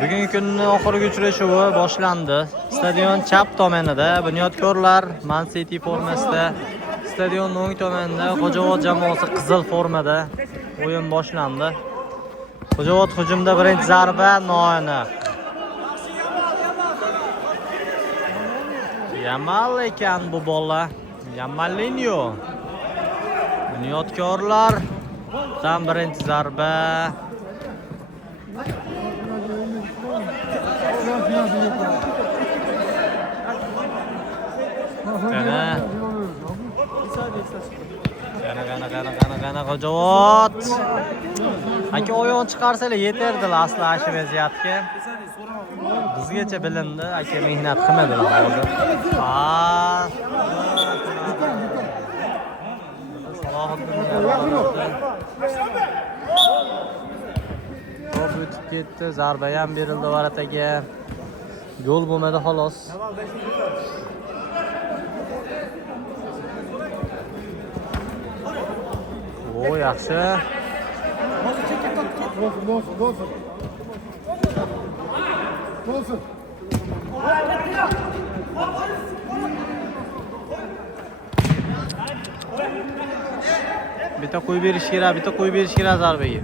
Bugungi kunning oxirgi uchrashuvi boshlandi. Stadion chap tomonida Bunyodkorlar Man City formasida, stadion o'ng tomonida Xo'javod jamoasi qizil formada o'yin boshlandi. Xo'javod hujumda birinchi zarba noaniq. Yamal ekan bu bola. Yamalinho. Bunyodkorlar dan birinchi zarba. Qana Xo'javod. Aka oyog'ini chiqarsalar yeterdilar asli ashveziyatga. Bizgacha bilindi, aka mehnat qilmadilar hozir. Top o'tib ketdi, zarba ham berildi Varataga. Gol bo'lmadi xolos. O yaxshi. Bitta qo'yib berish kerak, zarbaga.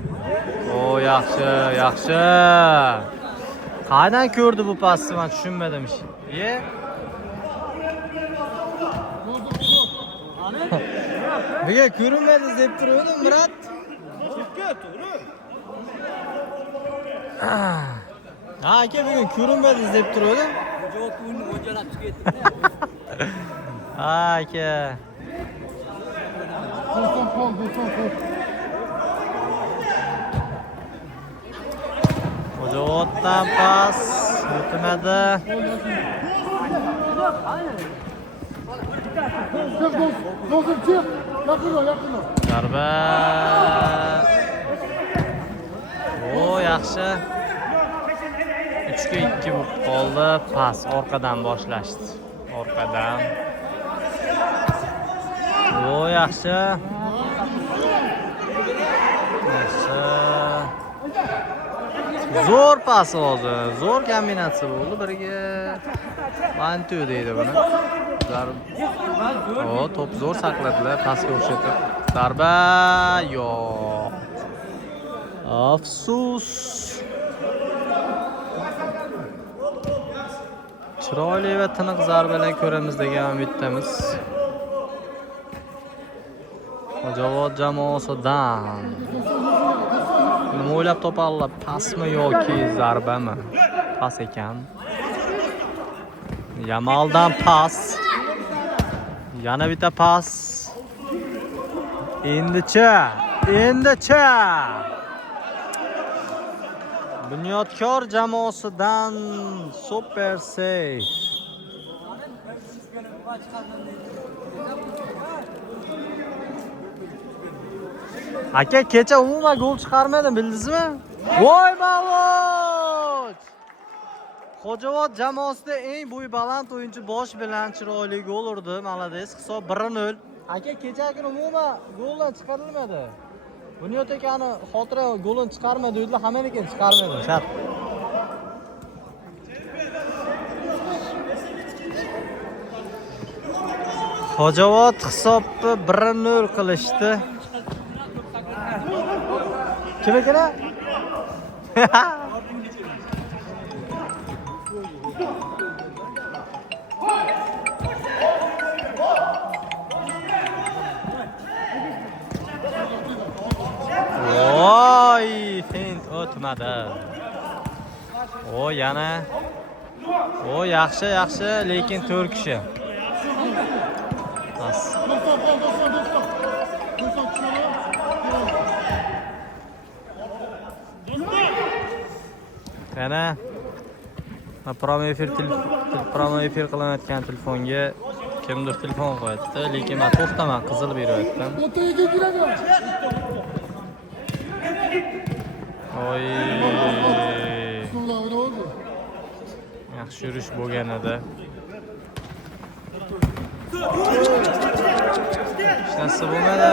O yaxshi. Qaydan ko'rdi bu pasni, men tushunmadim. Buga ko'rinmadi deb turdim, Murat. Aka bugun ko'rinmadi deb turdim. Xo'javod o'yinni mo'ljalab chiqib ketdi. Aka. Xo'javoddan pas o'tmadi. Zarba. O yaxshi. 3-2 bo'lib qoldi. Pas orqadan boshlashdi. Orqadan. O yaxshi. Zo'r pas oldi. Zo'r kombinatsiya bo'ldi. Biriga 1-2 deydi buni. O, top zo'r saqladilar, pasga o'xshatib. Zarba yo'q. Afsus. Chiroyli va tiniq zarbalar ko'ramiz degan umiddamiz. Xo'javod jamoasidan. Nima o'ylab topadilar? Pasmi yoki zarbami? Pas ekan. Yamaldan pas. Yana bitta pas. Endicha. Bunyodkor jamoasidan super save. Aka kecha umuman gol chiqarmadim, bildingizmi? Voy Mavlud! Xo'javod jamoasida eng bo'yi baland o'yinchi bosh bilan chiroyli gol urdi. Malades, hisob 1-0. Aka kechagi umuman goldan chiqarilmadi. Bunyod akani xotira golini chiqarmadi, dedilar, hammanikini chiqarmadi. Shart. Xo'javod hisobni 1-0 qilishdi. Kim ekan? Voy, fint o'tmadi. O yana. O yaxshi, lekin 4 kishi. Yana promo efir qilinayotgan telefonga kimdir telefon qo'yapti, lekin men to'xtaman, qizil beryaptim. Oy. Yaxshi yurish bo'lgan edi. Hech narsa bo'lmadi.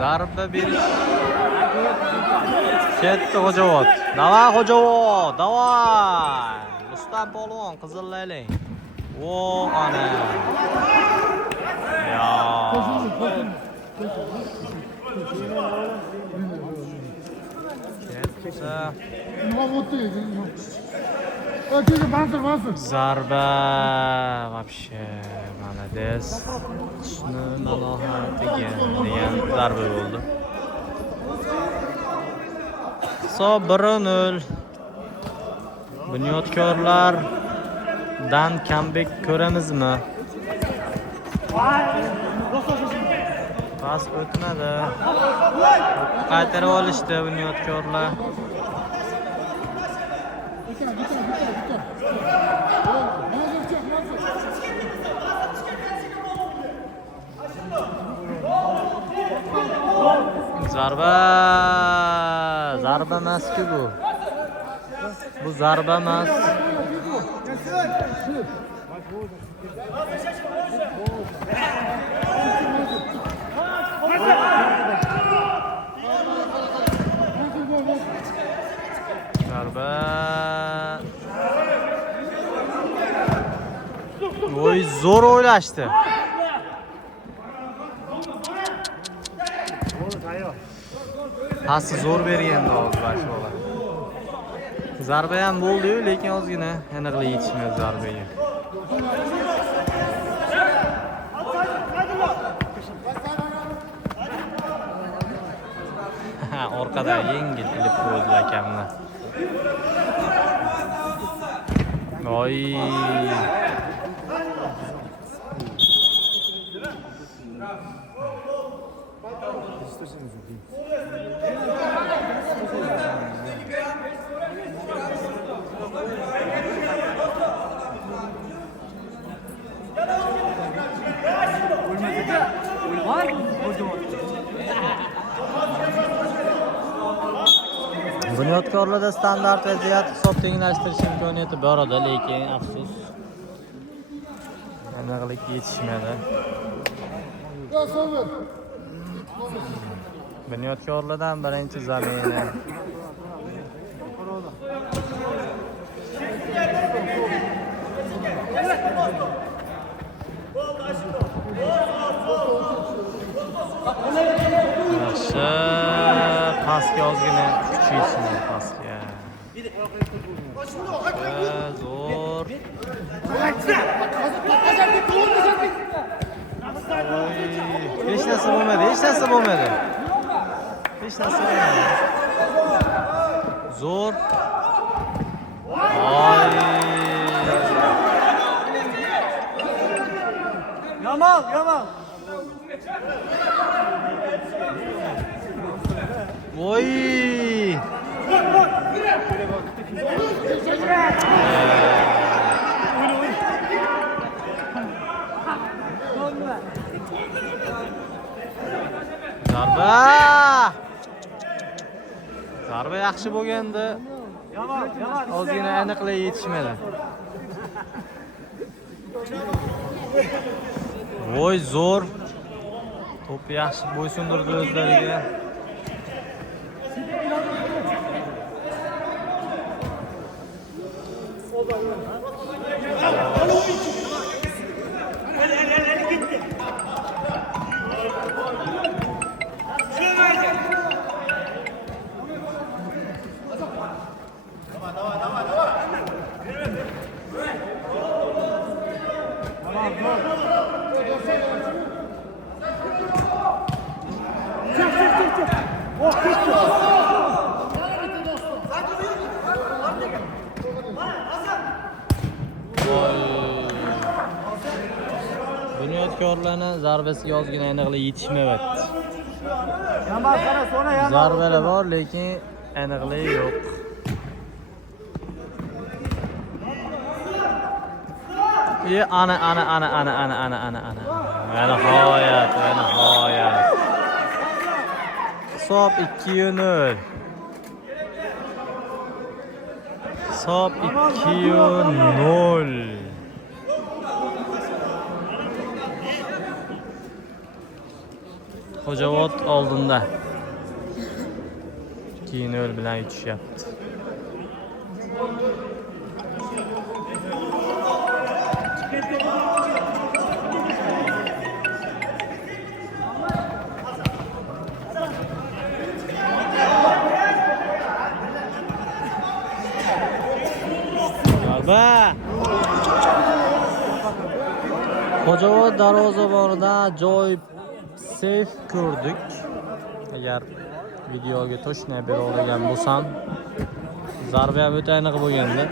Zarba berish. Ketdi Xo'javod. Davay Xo'javod, davay. Rustam polvon qizillayling. O ana. Ya. Zarba вообще молодец. Shuni malohatiga degan zarba bo'ldi. Hisob 1-0. Bunyodkorlardan comeback ko'ramizmi? Pas o'tmadi. Qaytarib olishdi bunyodkorlar. Zarba emas-ku bu. Bu zarba emas. Zarba. Voy, zo'r o'ylashdi. Pasi zo'r bergandi hozir Bashola. Zarba ham bo'ldi-yu, lekin ozgina aniqlik yetishmadi zarbaga. Orqada yengil ilib qo'ydi hakamni. Oy. Bunyodkorlarda standart vaziyat hisob tenglashtirish imkoniyati bor edi, lekin afsus aniqlik yetishmadi. Bunyodkorlardan birinchi zamini. Yaxshi pasga ozgina kuch yetsin pasga. Zo'r. Hech narsa bo'lmadi. Zo'r. Oy. Yamal. Oy. Zarba yaxshi bo'lgandi. Ozgina aniqlik yetishmadi. Voy, zo'r. To'pni yaxshi bo'ysundirdi o'zlariga. Bunyodkorlarning zarbasiga ozgina aniqlik yetishmayapti. Zarbalar bor, lekin aniqlik yo'q. Ana. Ve nihoyat. Hisob 2-0. Hisob 2-0. Xo'javod oldinda. 2-0 bilan yutishyapti. G'alaba! Xo'javod darvozabonidan ajoyib seyf ko'rdik. Agar videoga to'shna bera olgan bo'lsam, zarba ham o'ta aniq bo'lganda.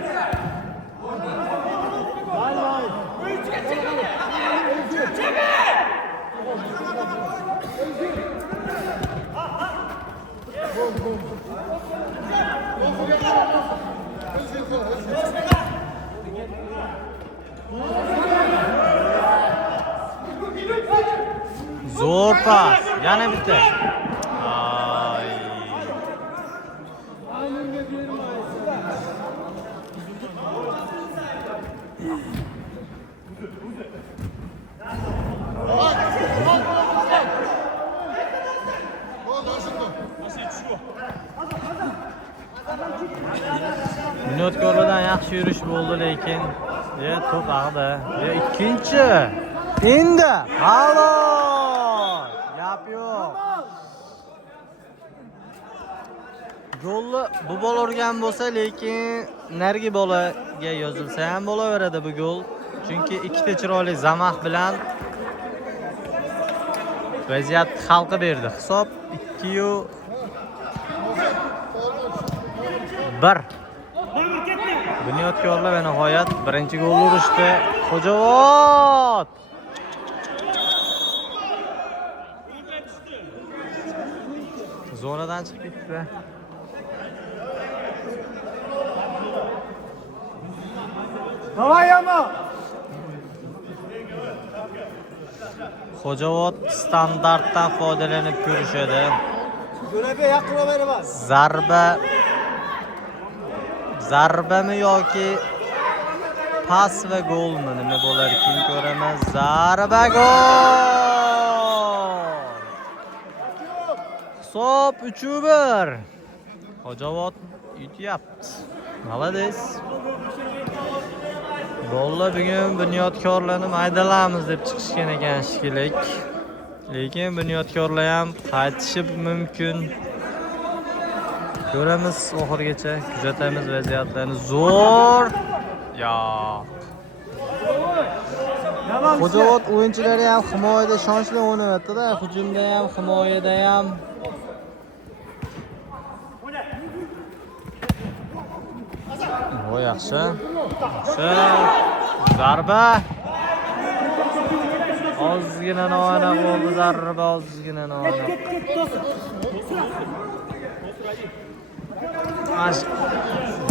Zo'r pas, yana bitta. Ay. Bunyodkorlardan yaxshi yurish bo'ldi, lekin to'p ag'da. Ikkinchi. Endi g'alaba. Gap yo'q. Golni bu bola urgan bo'lsa, lekin nargi bolaga yozilsa ham bo'laveradi bu gol. Chunki ikkita chiroyli zamah bilan vaziyat xalqi berdi. Hisob 2-1. Bunyodkorlar va nihoyat birinchi golni urishdi. Xo'javod zonadan chiqib ketdi. Xo'javod standartdan foydalanib ko'rishadi. Zarbami yoki pas va golmi nima bo'lar ekan ko'ramiz. Zarba gol. Hisob 3-1. Xo'javod yutyapti. Молодец. Gollar bugun bunyodkorlarni maydalamiz deb chiqishgan ekan shekilli. Lekin bunyodkorlar ham qaytishi mumkin. Ko'ramiz oxirgacha, kuzatamiz vaziyatlarni. Zo'r. Yo'q. Xo'javod o'yinchilari ham himoyada ishonchli o'ynayapti-da, hujumda ham, himoyada ham. Yaxshi. Zarba. Ozgina noaniq bo'ldi zarba, ozgina noaniq.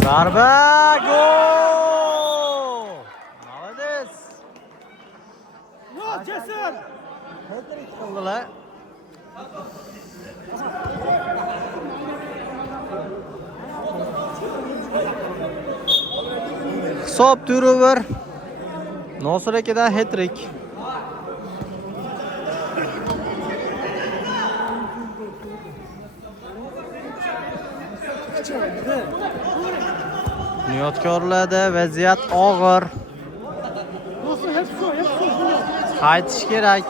Zarba gol. Молодец. Jasur. Hat-trick qildilar. Hisob 4-1. Nosir akadan hat-trick. Bunyodkorlarda vaziyat og'ir. Qaytish kerak.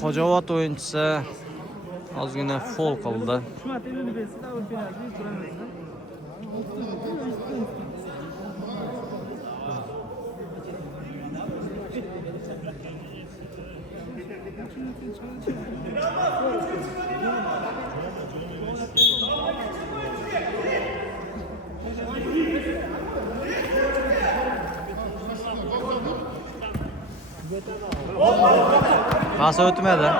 Xo'javod o'yinchisi ozgina foul qildi. Pas o'tmadi.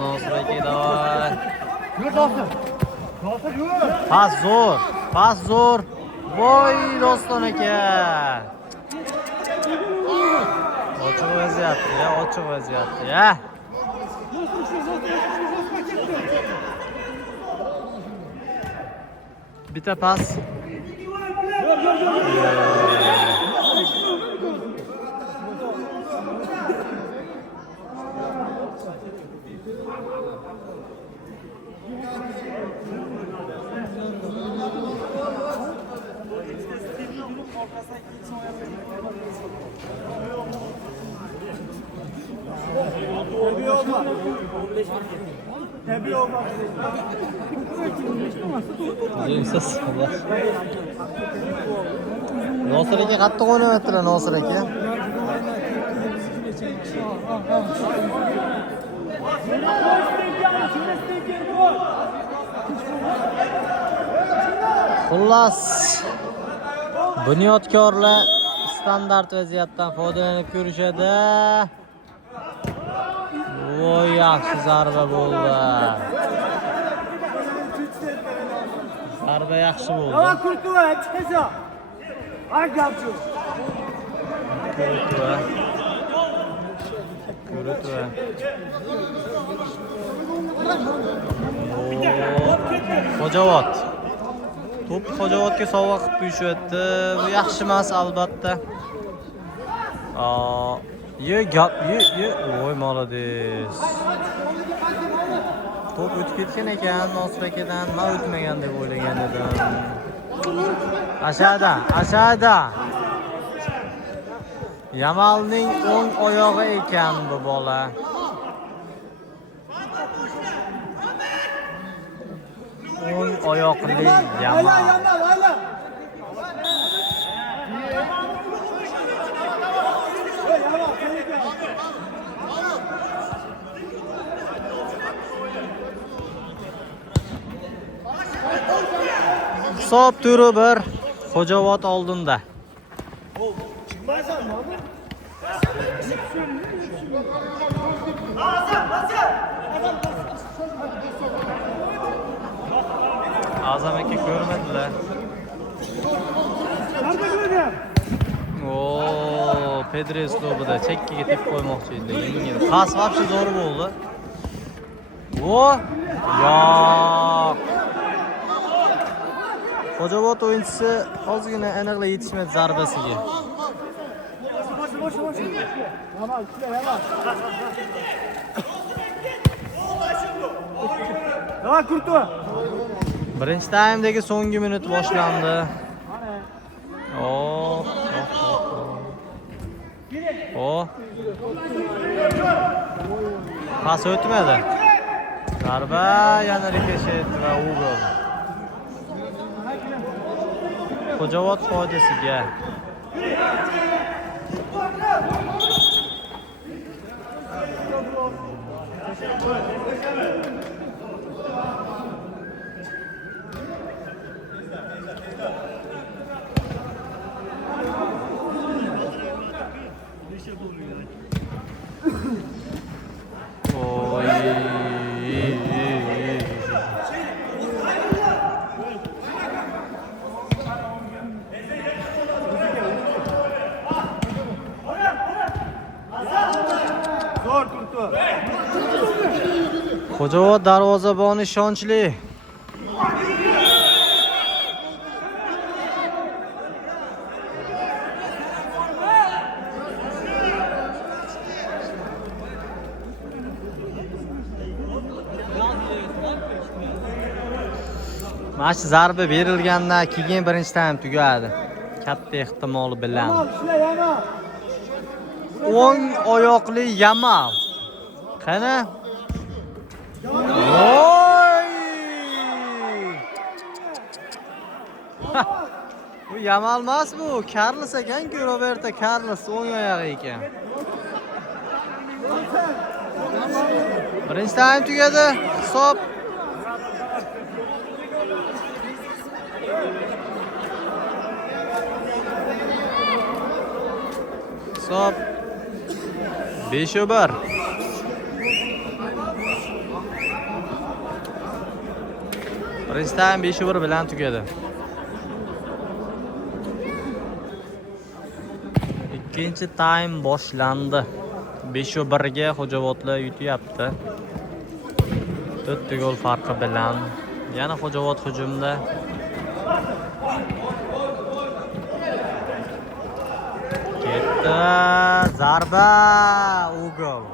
Nosir aka davay. Pas zo'r. Voy Doston aka. Ochiq vaziyatda ya. Bitta pas. Deyimsiz. Nosir aka qattiq o'ynayaptilar, Nosir aka. Xullas, bunyodkorlar standart vaziyatdan foydalanib ko'rishadi. Voy, yaxshi zarba bo'ldi. Zarba yaxshi bo'ldi. Kurutva. Xo'javod. To'p Xo'javodga sovg'a qilib qo'yishyapti. Bu yaxshi emas albatta. Voy, молодец. To'p o'tib ketgan ekan Nosir akadan. Men o'tmagan deb o'ylagan edim. Ashada. Yamalning o'ng oyog'i ekan bu bola. O'ng oyoqli Yamal. Hisob 1 Xo'javod oldinda. Azam aka ko'rmadilar. Pedres to'pida chekkaga tep qo'ymoqchi edi. Yengil. Pas vobshe zo'r bo'ldi. Yo'q. Xo'javod o'yinchisi ozgina aniqlik yetishmadi zarbasiga. Birinchi taymdagi so'nggi minut boshlandi. Pas o'tmadi. Zarba yana rikoshet va u gol. Xo'javod foydasiga. Xo'javod darvozaboni ishonchli. Mana shu zarba berilgandan keyin birinchi taym tugadi. Katta ehtimol bilan. O'ng oyoqli Yamal. Qani? Voy! Bu Yamal emas bu, Carlos ekan-ku, Roberto Carlos o'ng oyog'i ekan. Birinchi taym tugadi. Hisob Hisob 5-1. Birinchi taym 5-1 bilan tugadi. Ikkinchi taym boshlandi. 5-1 ga Xo'javodlar yutyapti. 4 gol farqi bilan. Yana Xo'javod hujumda. Ketdi, zarba, u gol.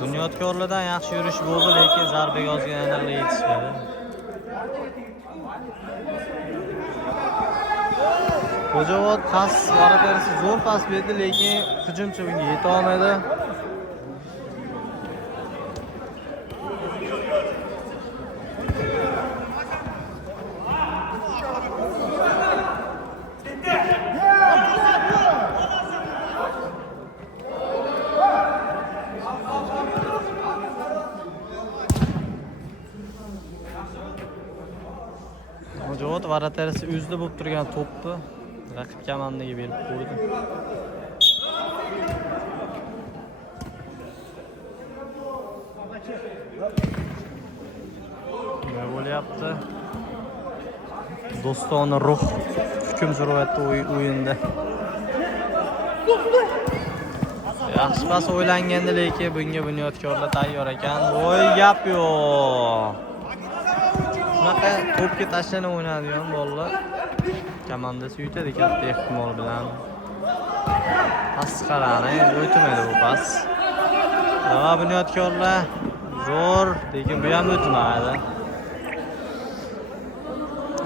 Bunyodkorlardan yaxshi yurish bo'ldi, lekin zarbaga ozgina yetishmadi. Xo'javod pas varatarisi zo'r pas berdi, lekin hujumchi bunga yeta olmadi. Xo'javod varatarisi o'zida bo'lib turgan to'pni raqib komandaga berib qo'ydi. Nima bo'lyapti? Do'stona ruh hukm suryapti o'yinda. Yaxshi pas o'ylangandi, lekin bunga bunyodkorlar tayyor ekan. Voy, gap yo'q. Shunaqa to'pga tashlana o'ynaydigan bolalar komandasi yutadi katta ehtimol bilan. Pas qarani, o'tmaydi bu pas. Va bunyodkorlar zo'r, lekin bu ham o'tmaydi.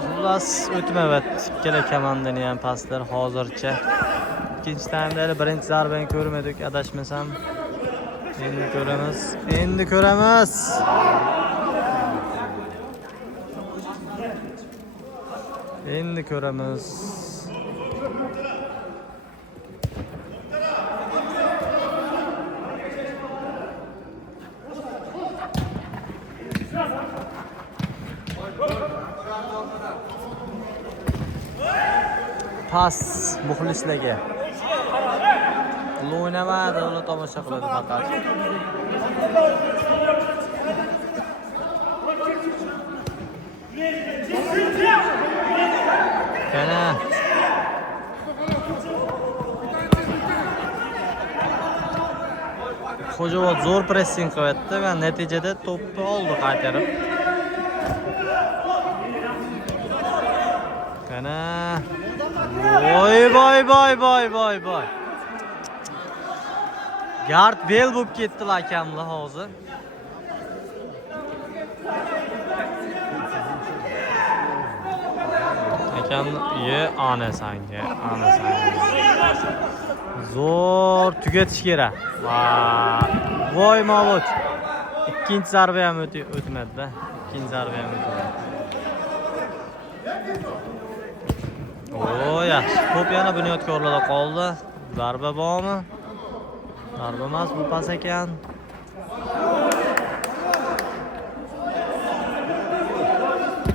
Xullas o'tmayapti ikkala komandaning ham paslar hozircha. Ikkinchi taymda birinchi zarbani ko'rmadik, adashmasam. Endi ko'ramiz. Endi ko'ramiz. Pas muxlislarga. O'ynamadi, ular tomosha qiladi faqat. Kana Xo'javod zo'r pressing qilyapti va natijada to'pni oldi qaytarib. Kana voy. Gard bel bo'lib ketdi hakamlar hozir. Ana sanga. Zo'r tugatish kerak. Voy Mavlud. Ikkinchi zarba ham o'tmadi-da. Yaxshi. To'p yana bunyodkorlarda qoldi. Zarba bormi? Zarba emas, bu pas ekan.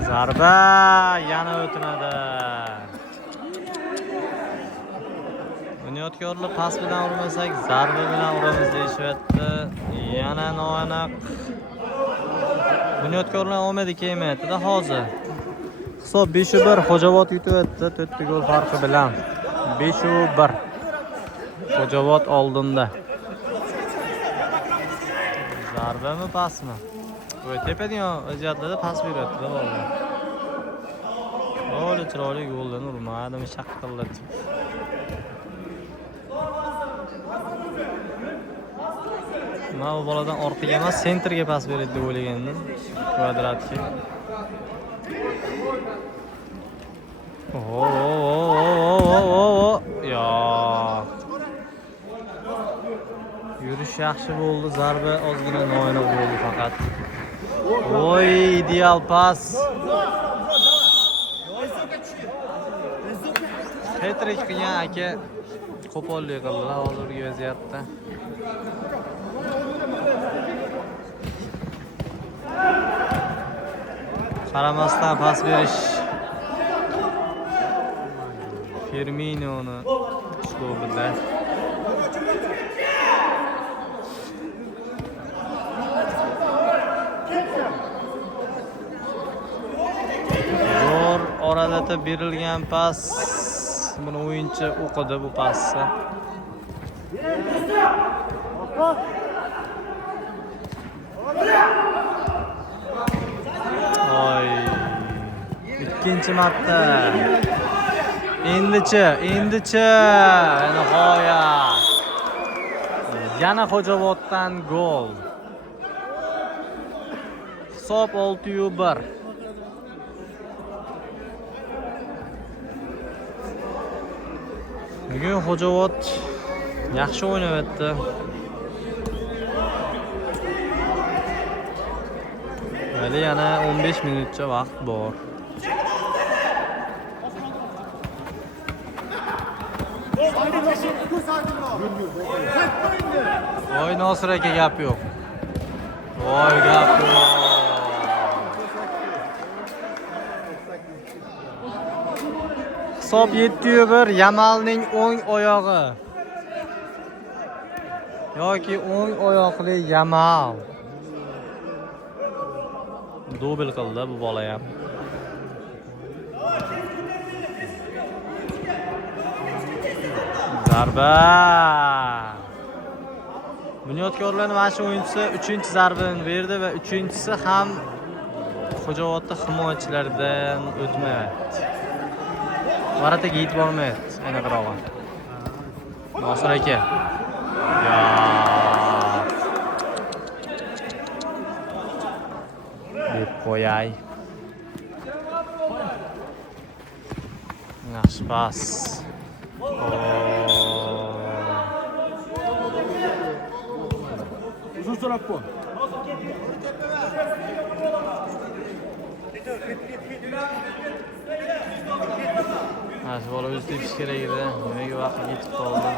Zarba yana o'tmadi. Bunyodkorlar pas bilan urmasak, zarba bilan uramiz deyishyapti. Yana noaniq. Bunyodkorlar olmadi kelmayapti-da hozir. Hisob 5-1 Xo'javod yutyapti 4 gol farqi bilan. 5-1 Xo'javod oldinda. Zarbami, pasmi? Voy, tepadan vaziyatlarda pas beryapti-da bolalar. O'li chiroyli goldan urmadimi, shaqqillatib. Men bu boladan orqaga emas, sentrga pas beradi deb o'ylagandim. Kvadratga. Yurish yaxshi bo'ldi, zarba ozgina noaniq bo'ldi faqat. Voy, ideal pas. Hat-trick qilgan aka qo'pollik qildilar hozirgi vaziyatda. Qaramasdan pas berish Firmino'ni uslubida. Zo'r orada berilgan pas. Buni o'yinchi o'qidi bu pasni. Oy. Ikkinchi marta. Endichi. Nihoyat. Yana Xo'jaoboddan gol. Hisob 6-1. Bugun Xo'jaobod yaxshi o'ynayapti. Hali yana 15 minutcha vaqt bor. Voy Nosir aka gap yo'q. Voy gap yo'q. Hisob 7-1. Yamalning o'ng oyog'i. Yoki o'ng oyoqli Yamal. Dubl qildi bu bola ham. Zarba. Bunyodkorlarning mana shu o'yinchisi 3-zarbani berdi va 3-chisi ham Xo'jaobodda himoyachilardan o'tmayapti. Varataga yetib bormayapti, aniqrog'i. Nosir aka. Ya. Deb qo'yay. Yaxshi pas. Uzun so'rab qo'y. Shu bola o'zi tepish kerak edi. Nimaga vaqt yetib qoldi?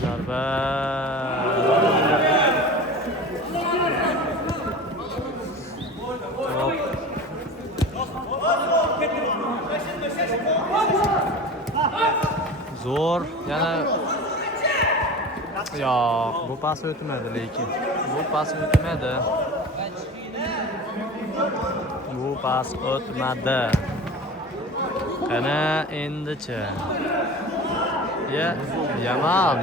Zarba. Zo'r, yana yo'q, bu pas o'tmadi lekin. Bu pas o'tmadi. Qani endichi. Yamal.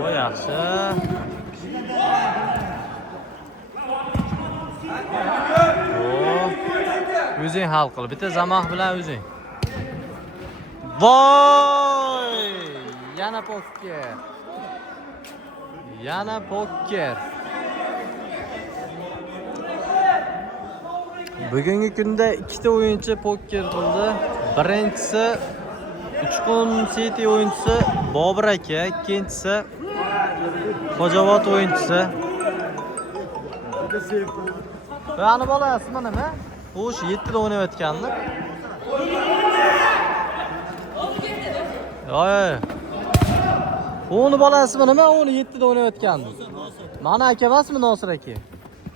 O yaxshi. O'zing hal qil. Bitta zamoh bilan o'zing. Voy! Yana poker. Bugungi kunda ikkita o'yinchi poker qildi. Birinchisi Uchqun City o'yinchisi Bobur aka, ikkinchisi Xo'jaobod o'yinchisi. Qani bolasizmi nima? Xo'sh, 7 da o'ynayotganmi? Yo'q. O'ni bolasizmi nima? O'ni 7 da o'ynayotgandi. Mana aka emasmi Nosir aka?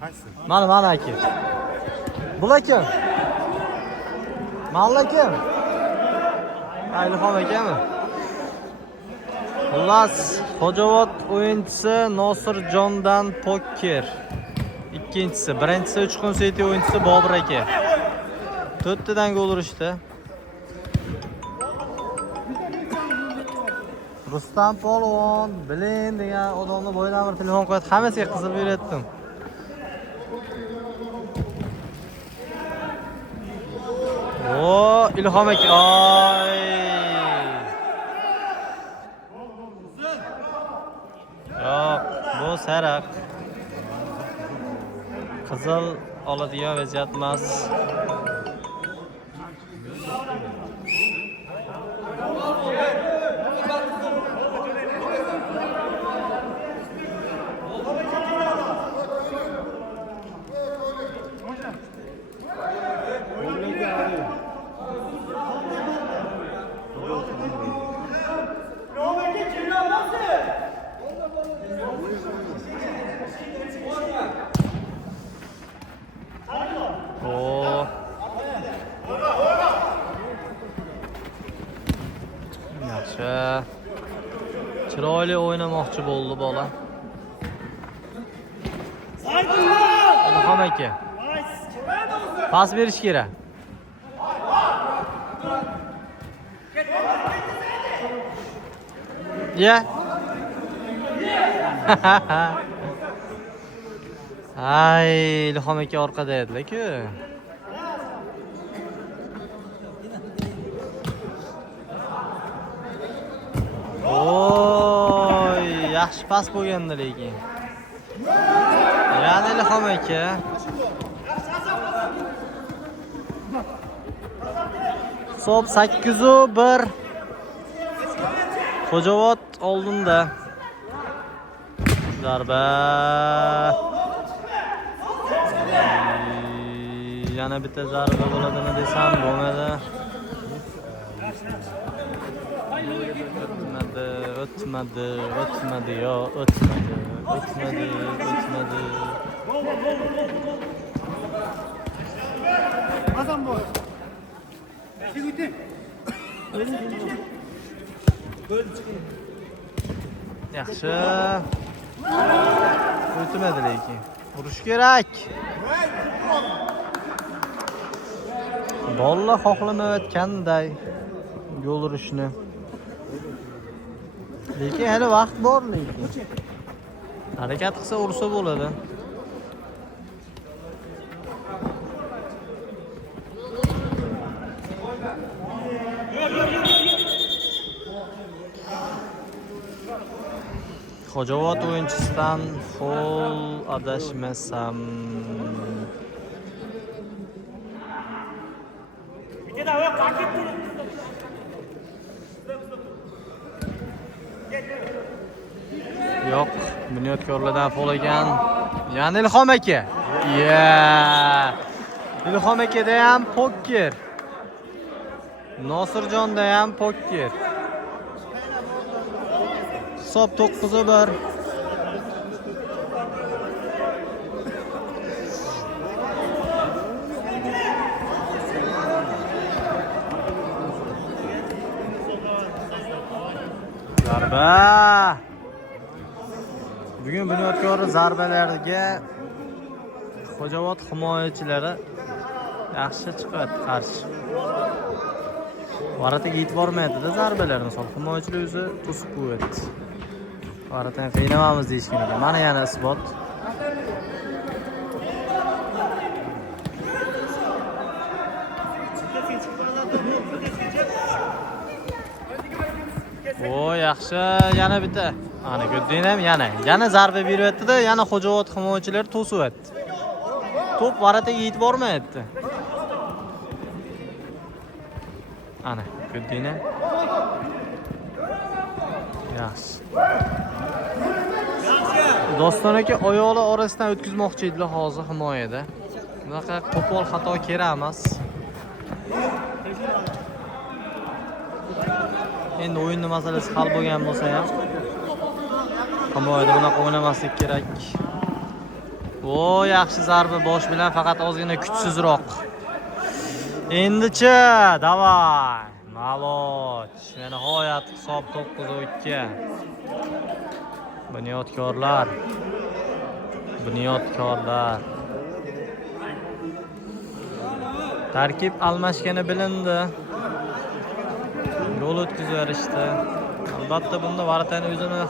Qaysi? Mana aka. Bular kim? Malla kim? Ilhom akami? Xullas, Xo'jaobod o'yinchisi Nosirjondan poker. Ikkinchisi, birinchisi Uchqun City o'yinchisi Bobur aka. 4 tadan gol urishdi. Rustam Polvon, Bilen degan odamni bo'ydan bir telefon qo'yib, hammasiga qizil berayotdim. O, Ilhom aka. Oy. Yo'q, bu sariq. Qizil oladigan vaziyat emas. o'tmoqchi bo'ldi bola. Ilhom aka. Pas berish kerak. Ya. Ay, Ilhom aka orqada edilar-ku. Oy, yaxshi pas bo'lgandi lekin. Yana Ilhom aka. Hisob 8-1. Xo'javod oldinda. Zarba. Yana bitta zarba bo'ladimi desam, bo'lmadi. O'tmadi, yo, o'tmadi. Azamboy. Seguitim. Yaxshi. O'tmadi lekin. Urish kerak. Bolla xohlamayotganday yo'l urishni. Lekin hali vaqt bor lekin. Harakat qilsa ursa bo'ladi. Xo'javod o'yinchisidan foul adashmasam. Yo'q, bunyodkorlardan foul ekan. Yana Ilhom aka. Ilhom akada ham poker. Nosirjonda ham poker. Hisob 9-1. Zarba. Bugun bunyodkor zarbalarga Xo'javod himoyachilari yaxshi chiqyapti qarshi. Varataga yetib bormaydi-da zarbalar, misol himoyachilar o'zi to'sib qo'yadi. Varatani qiynamamiz deyishgan ekan. Mana yana isbot. O, yaxshi, yana bitta. Ana ko'rdingmi ham yana zarba beryapti-da, yana Xo'javod himoyachilari to'siyapti. To'p varataga yetib bormayapti. Ana ko'rdingmi? Yaxshi. Doston aka oyoqlar orasidan o'tkazmoqchi edilar hozir himoyada. Bunaqa qo'pol xato kerak emas. Endi o'yinning masalasi hal bo'lgan bo'lsa ham himoyada bunaqa o'ynamaslik kerak. O, yaxshi zarba bosh bilan, faqat ozgina kuchsizroq. Endichi, davay. Maloch. Nihoyat hisob 9-2. Bunyodkorlar. Tarkib almashgani bilindi. Gol o'tkazib berishdi. Albatta bunda Varatani o'zini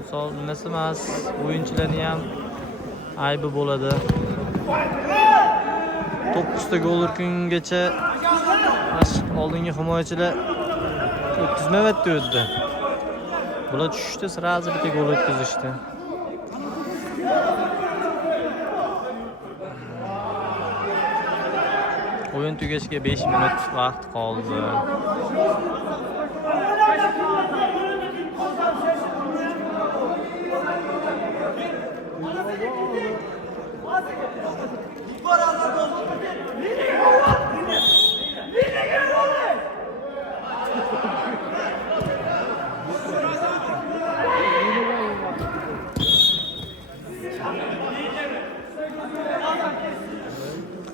misol nimasi emas, o'yinchilarning ham aybi bo'ladi. 9 ta gol urgungacha oldingi himoyachilar o'tkazmayapti o'zida. Bular tushdi, sirazi bitta gol o'tkazishdi. O'yin tugashiga 5 minut vaqt qoldi.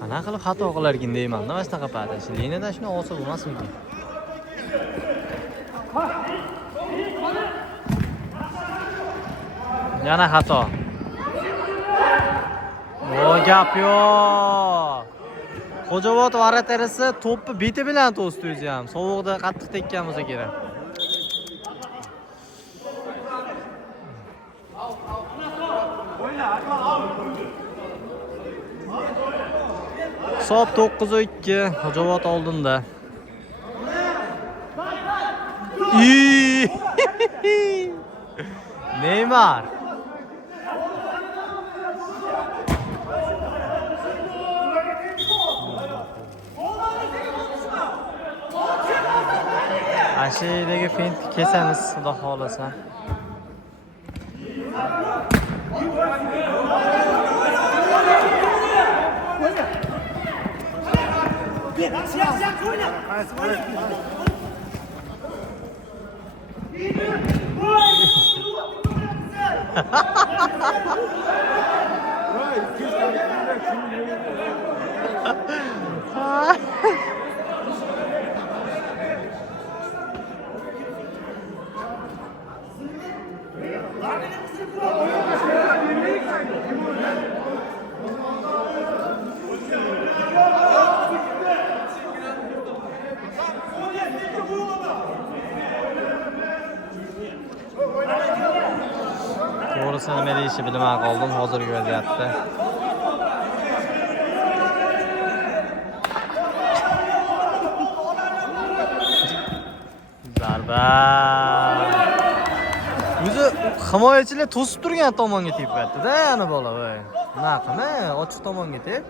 Qana qilib xato qilarkin deyman. Nima shunaqa paytda? Liniyadan shuni olsa bo'lmasmikin? Yana xato. O gap yo'q. Xo'jobod varatarisi to'pni beti bilan to'sdi o'zi ham. Sovuqda qattiq tekkan bo'lsa kerak. Hisob 9-2. Xo'jobod oldinda. Neymar. Ashidagi fint kesamiz, xudo xolasa. To'g'risi nima deyishni bilmay qoldim hozirgi vaziyatda. Zarba. O'zi himoyachilar to'sib turgan tomonga tepib ketdi-da, yana bola voy. Naqmi, ochiq tomonga tep.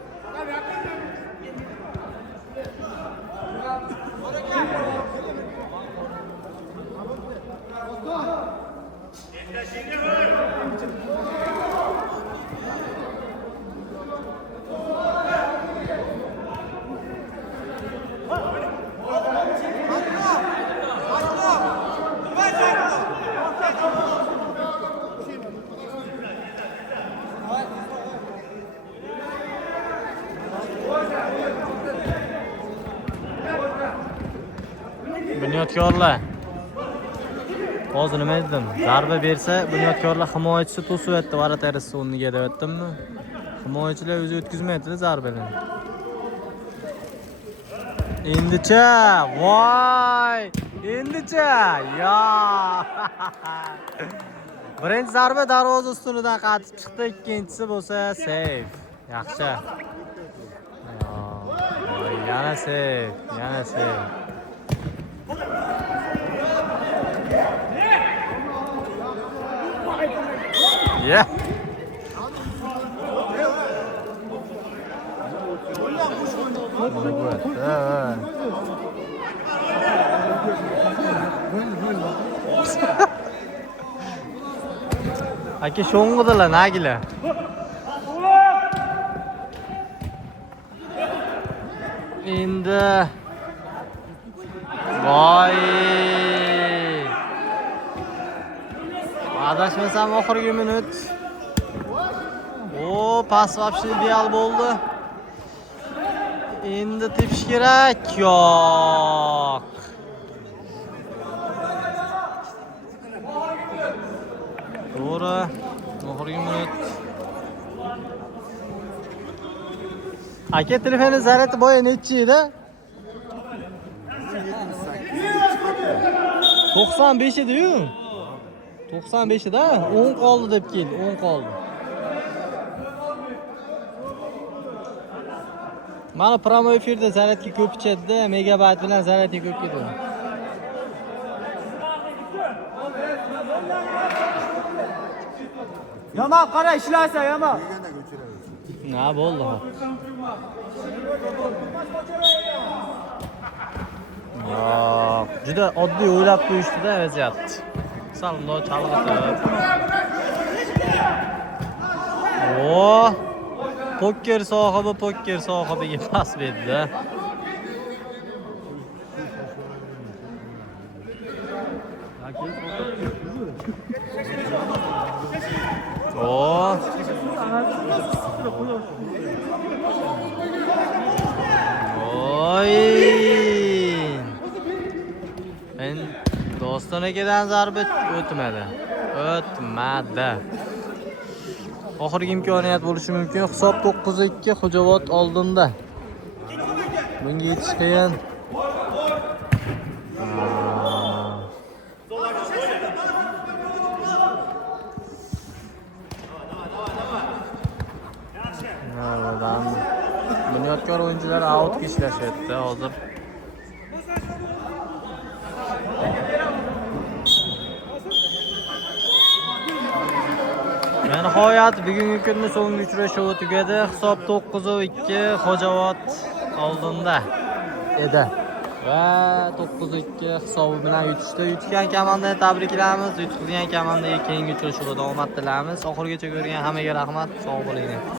Bunyodkorlar. Hozir nima dedim? Zarba bersa, bunyodkorlar himoyachisi to'sib varatarisi o'rniga deyaptimmi? Himoyachilar o'zi o'tkazmaydi zarbalarni. Endicha, voy! Endicha, yo! Birinchi zarba darvoza ustunidan qatib chiqdi, ikkinchisi bo'lsa save. Yaxshi. Yana save, yana save. Yeah. Aka sho'ng'idilar, nagilar. Endi voy. Adashmasam oxirgi minut. O, pas vobshe ideal bo'ldi. Endi tepish kerak. Yo'q. To'g'ri. Oxirgi minut. Aka telefonni zaryadi boya nechi edi? 95 edi-yu. 95 da 10 qoldi deb keldi, 10 qoldi. Mana promo efirda zaryadga ko'p ichadi, megabayt bilan zaryadga ko'p ketadi. Yaman qara ishlaysan, yaman. Na bo'ldi. Yo'q, juda oddiy o'ylab qo'yishdi-da vaziyat. Salomdo chalg'itib. O! Poker sohibiga pas berdi. O! Oy! Men do'stonikidan zarba o'tmadi. Oxirgi imkoniyat bo'lishi mumkin. Hisob 9-2 Xo'javod oldinda. Bunga yetish qiyin. Bunyodkor o'yinchilar outga ishlashyapti hozir. Nihoyat bugungi kunning so'nggi uchrashuvi tugadi. Hisob 9-2 Xo'javod oldinda edi. Va 9-2 hisobi bilan yutishdi. Yutgan komandani tabriklaymiz. Yutqizgan komandaga keyingi uchrashuvda omad tilaymiz. Oxirigacha ko'rgan hammaga rahmat. Sog' bo'ling.